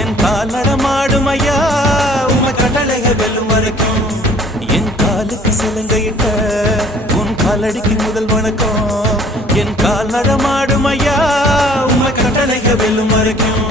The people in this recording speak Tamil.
என் கால் நடமாடும் ஐயா உமை கட்டளைக வெல்லும் வரைக்கும் என் காலுக்கு சிலங்கையிட்ட உன் காலடிக்கு முதல் வணக்கம் என் கால் நடமாடும் ஐயா உமை கட்டளைக வெல்லும் வரைக்கும்